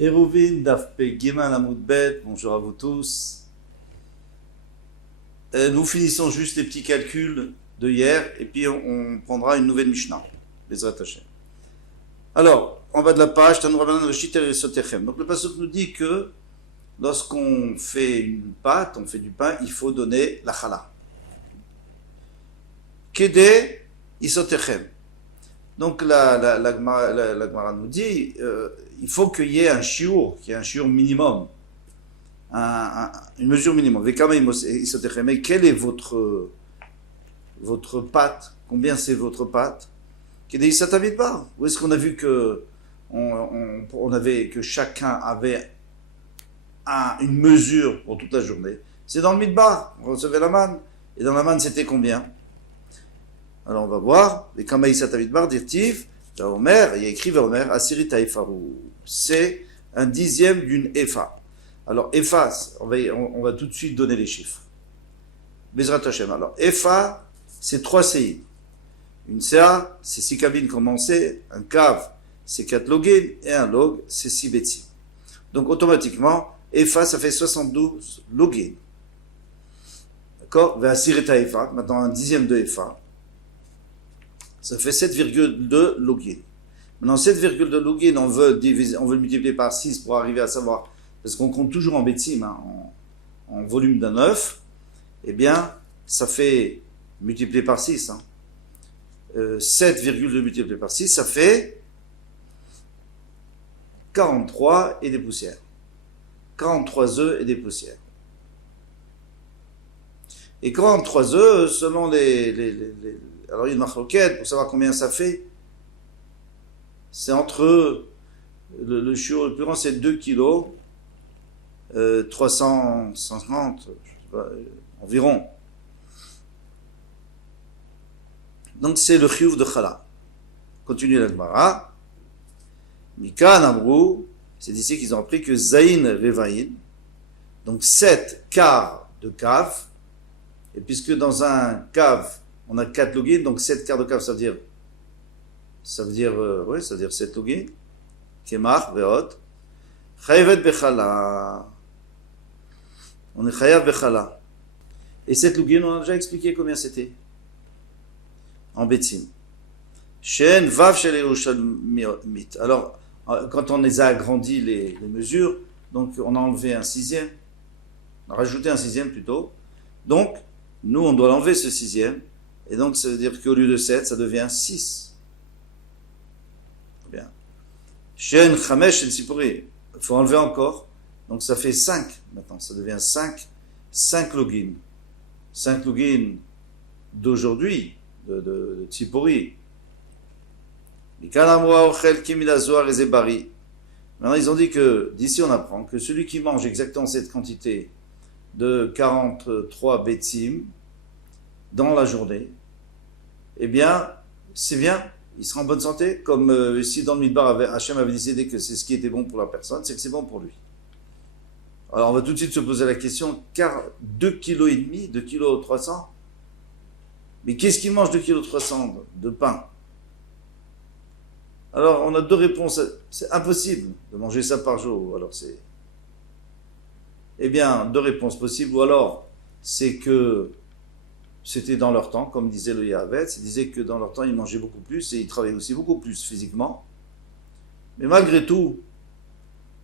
Eruvin Dafpe Giman Amoudbet, bonjour à vous tous. Nous finissons juste les petits calculs de hier et puis on prendra une nouvelle Mishnah, les attachés. Alors, en bas de la page, donc le passage nous dit que lorsqu'on fait une pâte, on fait du pain, il faut donner la chala. Kede isotechem. Donc la Gemara nous dit, il faut qu'il y ait un shiur, qu'il y ait un shiur minimum, une mesure minimum. Mais quelle est votre pâte? Combien c'est votre pâte? Où est-ce qu'on a vu que que chacun avait une mesure pour toute la journée? C'est dans le midbar, on recevait la manne. Et dans la manne, c'était combien? Alors on va voir, les Kamaïsat Avidbar, dirtif, Omer, il y a écrit Omer, Asiri Taïfarou. C'est un dixième d'une Efa. Alors Efa, on va tout de suite donner les chiffres. Bezrat Hashem. Alors Efa, c'est 3 séides. Une CA, c'est 6 cabines commencées, un Kav, c'est 4 login, et un log, c'est 6 betsim. Donc automatiquement, Efa, ça fait 72 login. D'accord? Asiri Taïfa, maintenant un dixième de Efa. Ça fait 7,2 login. Maintenant, 7,2 login, on veut le multiplier par 6 pour arriver à savoir, parce qu'on compte toujours en betsim, en volume d'un œuf, eh bien, ça fait multiplié par 6. 7,2 multiplié par 6, ça fait 43 et des poussières. 43 œufs et des poussières. Et 43 œufs, selon alors il y a une marque pour savoir combien ça fait. C'est entre le chiot le plus grand, c'est 2 kg 350 je sais pas, environ. Donc c'est le chiyuv de chala. Continue la Gemara. Mikan Amrou, c'est d'ici qu'ils ont appris que Zayin Revaïn, donc 7 quarts de cave, et puisque dans un cave on a 4 login, donc 7 quarts de cave, ça veut dire 7 login. Kemach, veot. Chayavet bechala. On est chayav bechala. Et 7 login, on a déjà expliqué combien c'était. En betsim. Shen, vav, shel Yerushalmit. Alors, quand on les a agrandis, les mesures, donc on a enlevé un sixième. On a rajouté un sixième plutôt. Donc, nous, on doit l'enlever ce sixième. Et donc, ça veut dire qu'au lieu de 7, ça devient 6. Bien. Shen, Chamesh, Shen Sipuri. Il faut enlever encore. Donc, ça fait 5. Maintenant, ça devient 5. 5 login. 5 login d'aujourd'hui, de Tsipori. Maintenant, ils ont dit que, d'ici on apprend que celui qui mange exactement cette quantité de 43 betsim dans la journée, eh bien, c'est bien, il sera en bonne santé, comme si dans le Midbar, Hachem avait décidé que c'est ce qui était bon pour la personne, c'est que c'est bon pour lui. Alors on va tout de suite se poser la question, car 2,5 kg, 2,3 kg, mais qu'est-ce qui mange 2,3 kg de pain? Alors on a deux réponses, c'est impossible de manger ça par jour, alors c'est... Eh bien, deux réponses possibles, ou alors c'est que c'était dans leur temps, comme disait le Yahavetz, il disait que dans leur temps, ils mangeaient beaucoup plus et ils travaillaient aussi beaucoup plus physiquement. Mais malgré tout,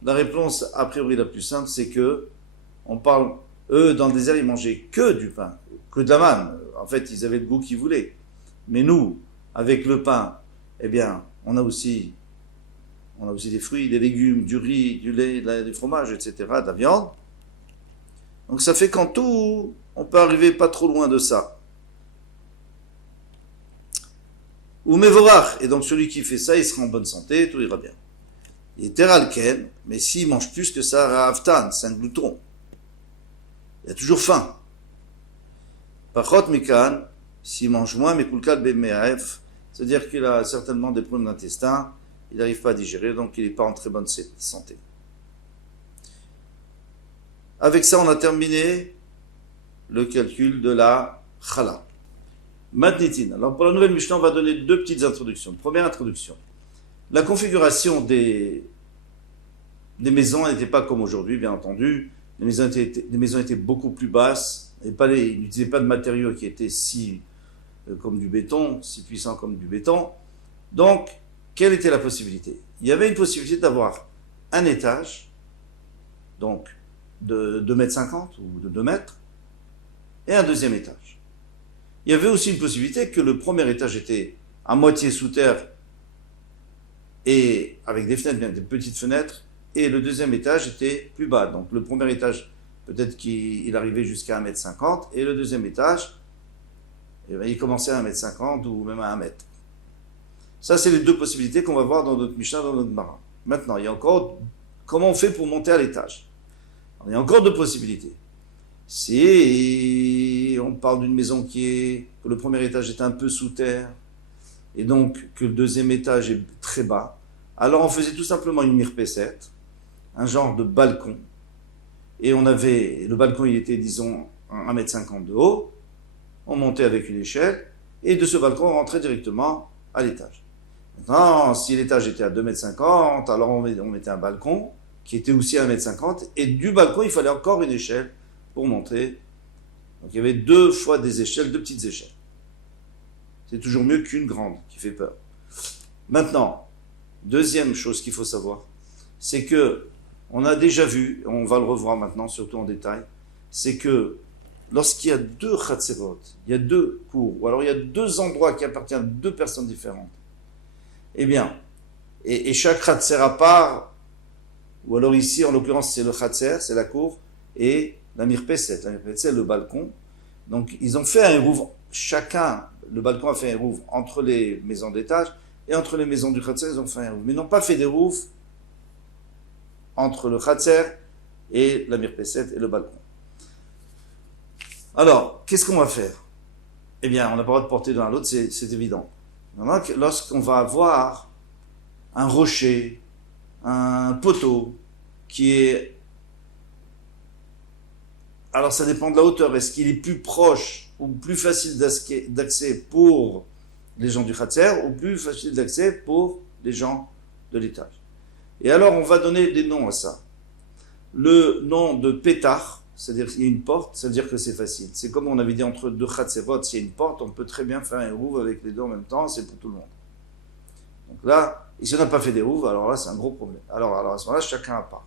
la réponse a priori la plus simple, c'est que on parle, eux, dans le désert, ils mangeaient que du pain, que de la manne. En fait, ils avaient le goût qu'ils voulaient. Mais nous, avec le pain, eh bien, on a aussi des fruits, des légumes, du riz, du lait, du fromage, etc., de la viande. Donc ça fait qu'en tout, on peut arriver pas trop loin de ça. Ou mevorach, et donc celui qui fait ça, il sera en bonne santé, tout ira bien. Il est teralken, mais s'il mange plus que ça, ra'avtan, c'est un glouton. Il a toujours faim. Pachot mikan, s'il mange moins, mais kulkat bemeaf, c'est-à-dire qu'il a certainement des problèmes d'intestin, il n'arrive pas à digérer, donc il n'est pas en très bonne santé. Avec ça, on a terminé le calcul de la chala. Matnitin. Alors pour la nouvelle Mishnah, on va donner deux petites introductions. Première introduction. La configuration des Les maisons n'étaient pas comme aujourd'hui, bien entendu. Les maisons étaient beaucoup plus basses. Et ils n'utilisaient pas de matériaux qui étaient si comme du béton, si puissants comme du béton. Donc, quelle était la possibilité? Il y avait une possibilité d'avoir un étage, donc de 2,50 m ou de 2 mètres, et un deuxième étage. Il y avait aussi une possibilité que le premier étage était à moitié sous terre et avec des fenêtres, bien des petites fenêtres, et le deuxième étage était plus bas. Donc le premier étage, peut-être qu'il arrivait jusqu'à 1,50 m, et le deuxième étage, eh bien, il commençait à 1,50 m ou même à 1 mètre. Ça, c'est les deux possibilités qu'on va voir dans notre Mishnah, dans notre Gemara. Maintenant, il y a encore comment on fait pour monter à l'étage. Il y a encore deux possibilités. Si on parle d'une maison que le premier étage est un peu sous terre, et donc que le deuxième étage est très bas, alors on faisait tout simplement une mirpesset, un genre de balcon, et le balcon il était disons 1,50 m de haut, on montait avec une échelle, et de ce balcon on rentrait directement à l'étage. Maintenant, si l'étage était à 2,50 m, alors on mettait un balcon, qui était aussi à 1,50 m, et du balcon il fallait encore une échelle pour monter. Donc il y avait deux fois des échelles, deux petites échelles. C'est toujours mieux qu'une grande qui fait peur. Maintenant, deuxième chose qu'il faut savoir, c'est que on a déjà vu, on va le revoir maintenant, surtout en détail, c'est que lorsqu'il y a deux chatzerot, il y a deux cours, ou alors il y a deux endroits qui appartiennent à deux personnes différentes, eh bien, et chaque chatzer à part, ou alors ici, en l'occurrence, c'est le chatzer, c'est la cour, et la mirpesset. La mirpesset, le balcon. Donc, ils ont fait un hérouv, chacun, le balcon a fait un hérouv entre les maisons d'étage, et entre les maisons du chatzer, ils ont fait un hérouv. Mais ils n'ont pas fait d'hérouv entre le chatzer et la mirpesset et le balcon. Alors, qu'est-ce qu'on va faire? Eh bien, on n'a pas le droit de porter de l'un à l'autre, c'est évident. Maintenant, lorsqu'on va avoir un rocher, un poteau, qui est... Alors, ça dépend de la hauteur. Est-ce qu'il est plus proche ou plus facile d'accès pour les gens du Khatser ou plus facile d'accès pour les gens de l'étage? Et alors, on va donner des noms à ça. Le nom de pétard, c'est-à-dire qu'il y a une porte, c'est-à-dire que c'est facile. C'est comme on avait dit entre deux Khatserot, s'il y a une porte, on peut très bien faire un hérouv avec les deux en même temps, c'est pour tout le monde. Donc là, et si on n'a pas fait d'hérouv, alors là, c'est un gros problème. Alors à ce moment-là, chacun à part.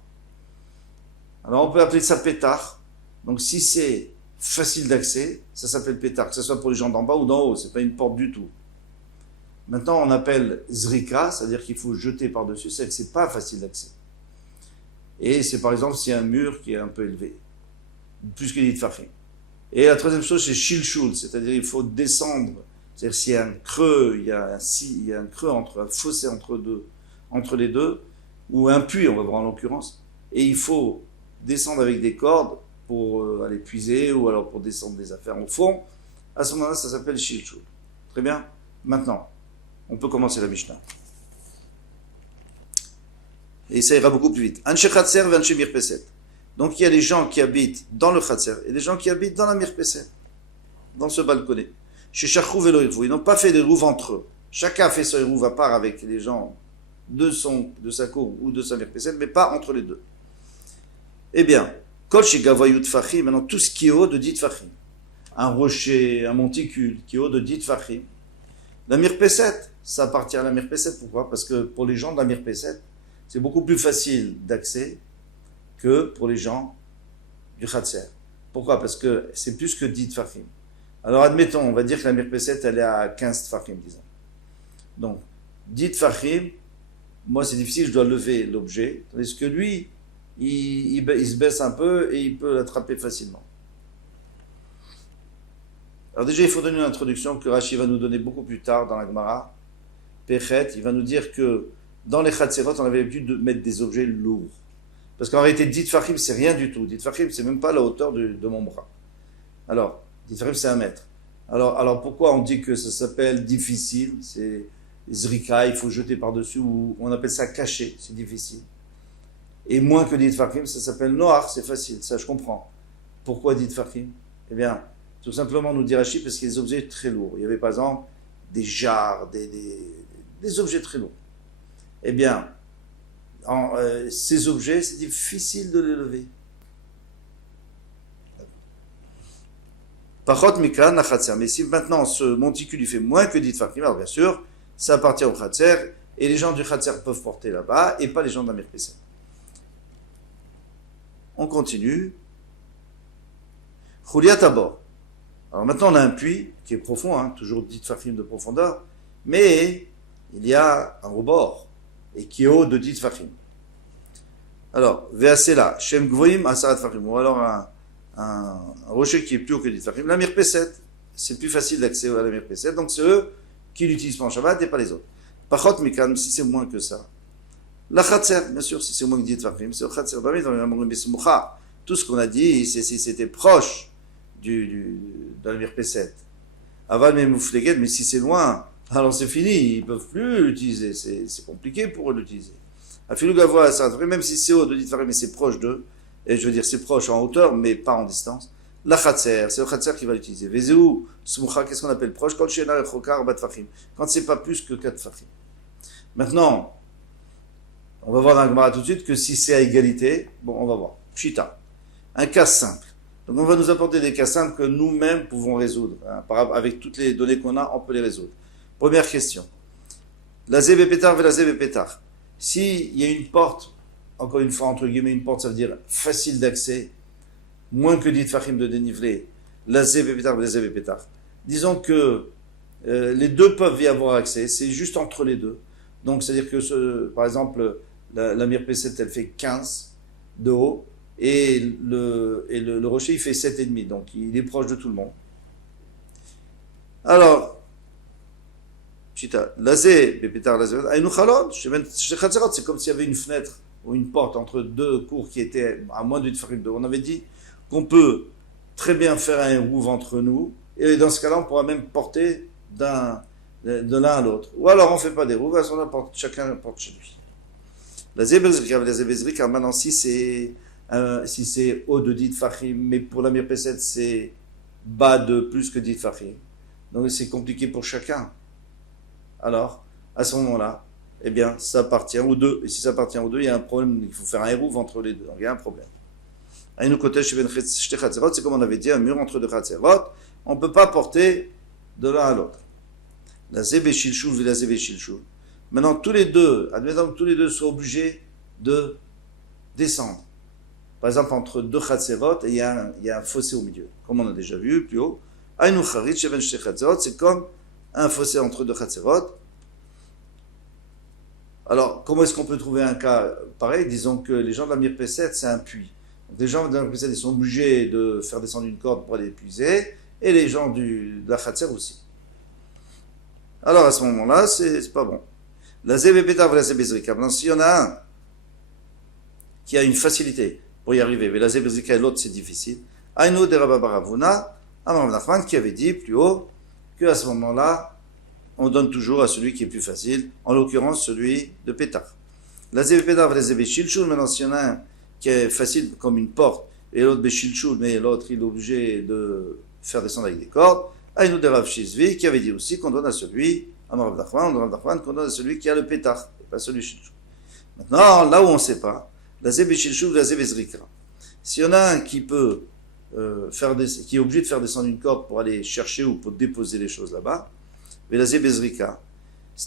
Alors on peut appeler ça pétard. Donc si c'est facile d'accès, ça s'appelle pétard, que ce soit pour les gens d'en bas ou d'en haut, c'est pas une porte du tout. Maintenant, on appelle zrika, c'est-à-dire qu'il faut jeter par-dessus, c'est que c'est pas facile d'accès. Et c'est par exemple s'il y a un mur qui est un peu élevé, plus que dit Fahim. Et la troisième chose, c'est shilshul, c'est-à-dire il faut descendre. C'est-à-dire s'il y a un creux, il y a un creux un fossé entre les deux, ou un puits, on va voir en l'occurrence, et il faut descendre avec des cordes pour aller puiser, ou alors pour descendre des affaires au fond. À ce moment-là, ça s'appelle shilshul. Très bien. Maintenant, on peut commencer la Mishnah. Et ça ira beaucoup plus vite. Anshe Khatser, Anshe Mirpeset. Donc il y a des gens qui habitent dans le Khatser et des gens qui habitent dans la Mirpeset, dans ce balconnet. Chez Shachrouv et Loïrvou, ils n'ont pas fait des rouves entre eux. Chacun a fait son rouve à part avec les gens de sa cour ou de sa Mirpeset, mais pas entre les deux. Eh bien, Kol Shigavoyut Fachim, maintenant tout ce qui est haut de dit Fachim. Un rocher, un monticule qui est haut de dit Fachim. La Mirpeset, ça appartient à la Mirpeset. Pourquoi? Parce que pour les gens de la Mirpeset, c'est beaucoup plus facile d'accès que pour les gens du Khatser. Pourquoi? Parce que c'est plus que 10 Tfachim. Alors admettons, on va dire que la Mirpeset, elle est à 15 Tfachim, disons. Donc, 10 Tfachim, moi c'est difficile, je dois lever l'objet, tandis que lui, il se baisse un peu et il peut l'attraper facilement. Alors déjà, il faut donner une introduction que Rashi va nous donner beaucoup plus tard dans la Gemara. Pechet, il va nous dire que dans les Khatserot, on avait l'habitude de mettre des objets lourds. Parce qu'en réalité, 10 Fahim, c'est rien du tout. 10 Fahim, c'est même pas la hauteur de mon bras. Alors, 10 Fahim, c'est 1 mètre. Alors pourquoi on dit que ça s'appelle difficile? C'est Zrika, il faut jeter par-dessus, ou on appelle ça caché, c'est difficile. Et moins que 10 Fahim, ça s'appelle noir, c'est facile, ça je comprends. Pourquoi 10 Fahim? Eh bien, tout simplement nous dit Rashi, parce qu'il y a des objets très lourds. Il y avait par exemple des jarres, des objets très lourds. Eh bien, ces objets, c'est difficile de les lever. Pachot mikan la chatzer. Mais si maintenant ce monticule il fait moins que 10 tfachim, alors bien sûr, ça appartient au chatzer, et les gens du chatzer peuvent porter là-bas, et pas les gens de la mirpeset. On continue. Chuliat abor. Alors maintenant on a un puits qui est profond, hein, toujours 10 tfachim de profondeur, mais il y a un rebord, et qui est haut de 10 tfachim. Alors, ve'asela, shem gvoim asarat tfachim, ou alors un rocher qui est plus haut que 10 tfachim, la mirpeset, c'est plus facile d'accès à la mirpeset, donc c'est eux qui l'utilisent en Shabbat et pas les autres. Pachot mikan, si c'est moins que ça. La chatzer, bien sûr, si c'est moins que 10 tfachim, c'est le chatzer. Tout ce qu'on a dit, c'est si c'était proche de la mirpeset. Aval memoufleget, mais si c'est loin, alors c'est fini, ils ne peuvent plus l'utiliser, c'est compliqué pour eux l'utiliser. Afilou gavoa, même si c'est haut de 10 tfachim, mais c'est proche d'eux, et je veux dire c'est proche en hauteur, mais pas en distance. La chatzer, c'est le chatzer qui va l'utiliser. Vezeu, smucha, qu'est-ce qu'on appelle proche? Quand c'est pas plus que 4 tfachim. Maintenant, on va voir dans la Gemara tout de suite que si c'est à égalité, bon, on va voir. Pshita, un cas simple. Donc on va nous apporter des cas simples que nous-mêmes pouvons résoudre. Hein, avec toutes les données qu'on a, on peut les résoudre. Première question. La zébépétar et la zébépétar. S'il y a une porte, encore une fois, entre guillemets, une porte, ça veut dire facile d'accès, moins que 10 tfachim de dénivelé, la zébépétar et la zébépétar. Disons que les deux peuvent y avoir accès, c'est juste entre les deux. Donc, c'est-à-dire que, par exemple, la mirpeset, elle fait 15 de haut, et le rocher, il fait 7,5. Donc, il est proche de tout le monde. Alors, c'est comme s'il y avait une fenêtre ou une porte entre deux cours qui étaient à moins d'une farine de. On avait dit qu'on peut très bien faire un érouve entre nous, et dans ce cas-là, on pourra même porter de l'un à l'autre. Ou alors, on ne fait pas d'érouve, à ce moment-là, chacun porte chez lui. La zébezrika, maintenant, si c'est haut de 10 tfachim, mais pour la mirpeset, c'est bas de plus que 10 tfachim. Donc, c'est compliqué pour chacun. Alors, à ce moment-là, eh bien, ça appartient aux deux. Et si ça appartient aux deux, il y a un problème. Il faut faire un érouve entre les deux. Donc, il y a un problème. C'est comme on avait dit, un mur entre deux chatzerot. On ne peut pas porter de l'un à l'autre. La zébé shilshul et la zébé shilshul. Maintenant, tous les deux, admettons que tous les deux soient obligés de descendre. Par exemple, entre deux chatzerot, et il y a un fossé au milieu. Comme on a déjà vu plus haut. C'est comme un fossé entre deux chatzerot. Alors, comment est-ce qu'on peut trouver un cas pareil? Disons que les gens de la mirpeset, c'est un puits. Donc, les gens de la mirpeset, ils sont obligés de faire descendre une corde pour aller épuiser, et les gens de la chatzer aussi. Alors, à ce moment-là, c'est pas bon. La zébépéta, la zébézrika. Maintenant, s'il y en a un qui a une facilité pour y arriver, mais la zébézrika et l'autre, c'est difficile. Aïno de Rababaravuna, Amram Nachman, qui avait dit plus haut qu'à ce moment-là, on donne toujours à celui qui est plus facile, en l'occurrence celui de Pétar. La zébépéta, la zébéchilchul, maintenant, s'il y en a un qui est facile comme une porte, et l'autre béchilchul, mais l'autre, il est obligé de faire descendre avec des cordes, Aïno de Rav Shizvi, qui avait dit aussi qu'on donne à celui, Amram Nachman, qu'on donne à celui qui a le Pétar, et pas celui Shilchul. Maintenant, là où on ne sait pas, la zébéchilchul, la zébézrika. S'il y en a un qui peut qui est obligé de faire descendre une corde pour aller chercher ou pour déposer les choses là-bas, mais la zébézrika,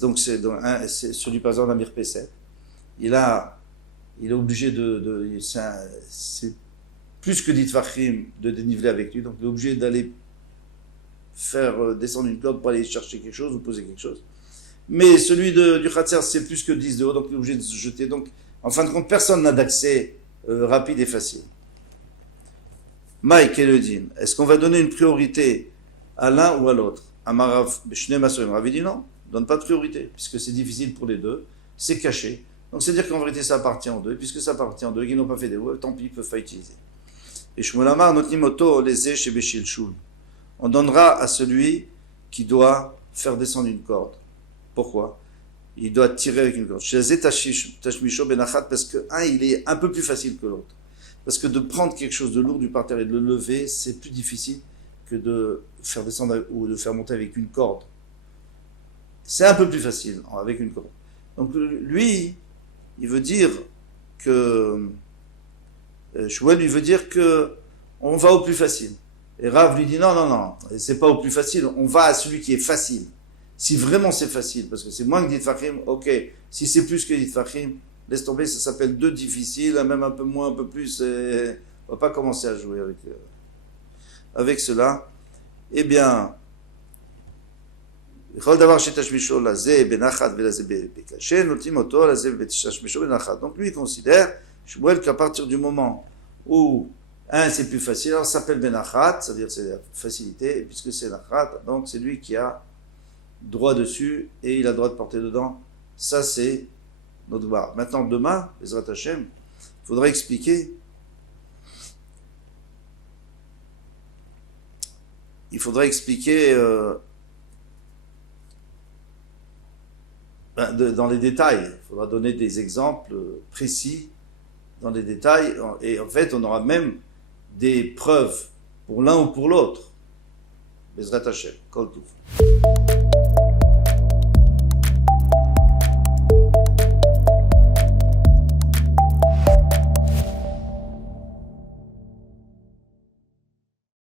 donc c'est celui par exemple de la mirpeset, il est obligé c'est plus que 10 tfachim de déniveler avec lui, donc il est obligé d'aller faire descendre une corde pour aller chercher quelque chose ou poser quelque chose. Mais celui du khatser, c'est plus que 10 de haut, donc il est obligé de se jeter. Donc, en fin de compte, personne n'a d'accès rapide et facile. Mike et le din, est-ce qu'on va donner une priorité à l'un ou à l'autre? Amarav, Rav dit non, donne pas de priorité, puisque c'est difficile pour les deux, c'est caché. Donc c'est-à-dire qu'en vérité ça appartient aux deux, et puisque ça appartient aux deux, qu'ils n'ont pas fait des voix, tant pis, ils ne peuvent pas utiliser. Et Shmuel Amar, notre nimoto, les chez Béchilchul. On donnera à celui qui doit faire descendre une corde. Pourquoi? Il doit tirer avec une corde. Parce que il est un peu plus facile que l'autre. Parce que de prendre quelque chose de lourd du parterre et de le lever, c'est plus difficile que de faire descendre ou de faire monter avec une corde. C'est un peu plus facile avec une corde. Donc lui, il veut dire que Shmuel lui veut dire que on va au plus facile. Et Rav lui dit non, non, non, c'est pas au plus facile, on va à celui qui est facile. Si vraiment c'est facile, parce que c'est moins que d'Itfachim, ok. Si c'est plus que d'Itfachim, laisse tomber, ça s'appelle 2 difficiles, même un peu moins, un peu plus. On va pas commencer à jouer avec cela. Eh bien, donc lui il considère, Shmuel, qu'à partir du moment où c'est plus facile, alors ça s'appelle benachat, c'est-à-dire c'est la facilité, et puisque c'est nachat, donc c'est lui qui a droit dessus et il a le droit de porter dedans. Ça c'est notre bar. Maintenant demain, Bezrat Hashem, il faudra expliquer. Dans les détails. Il faudra donner des exemples précis dans les détails. Et en fait, on aura même des preuves pour l'un ou pour l'autre. Bezrat Hashem. Kol Tov.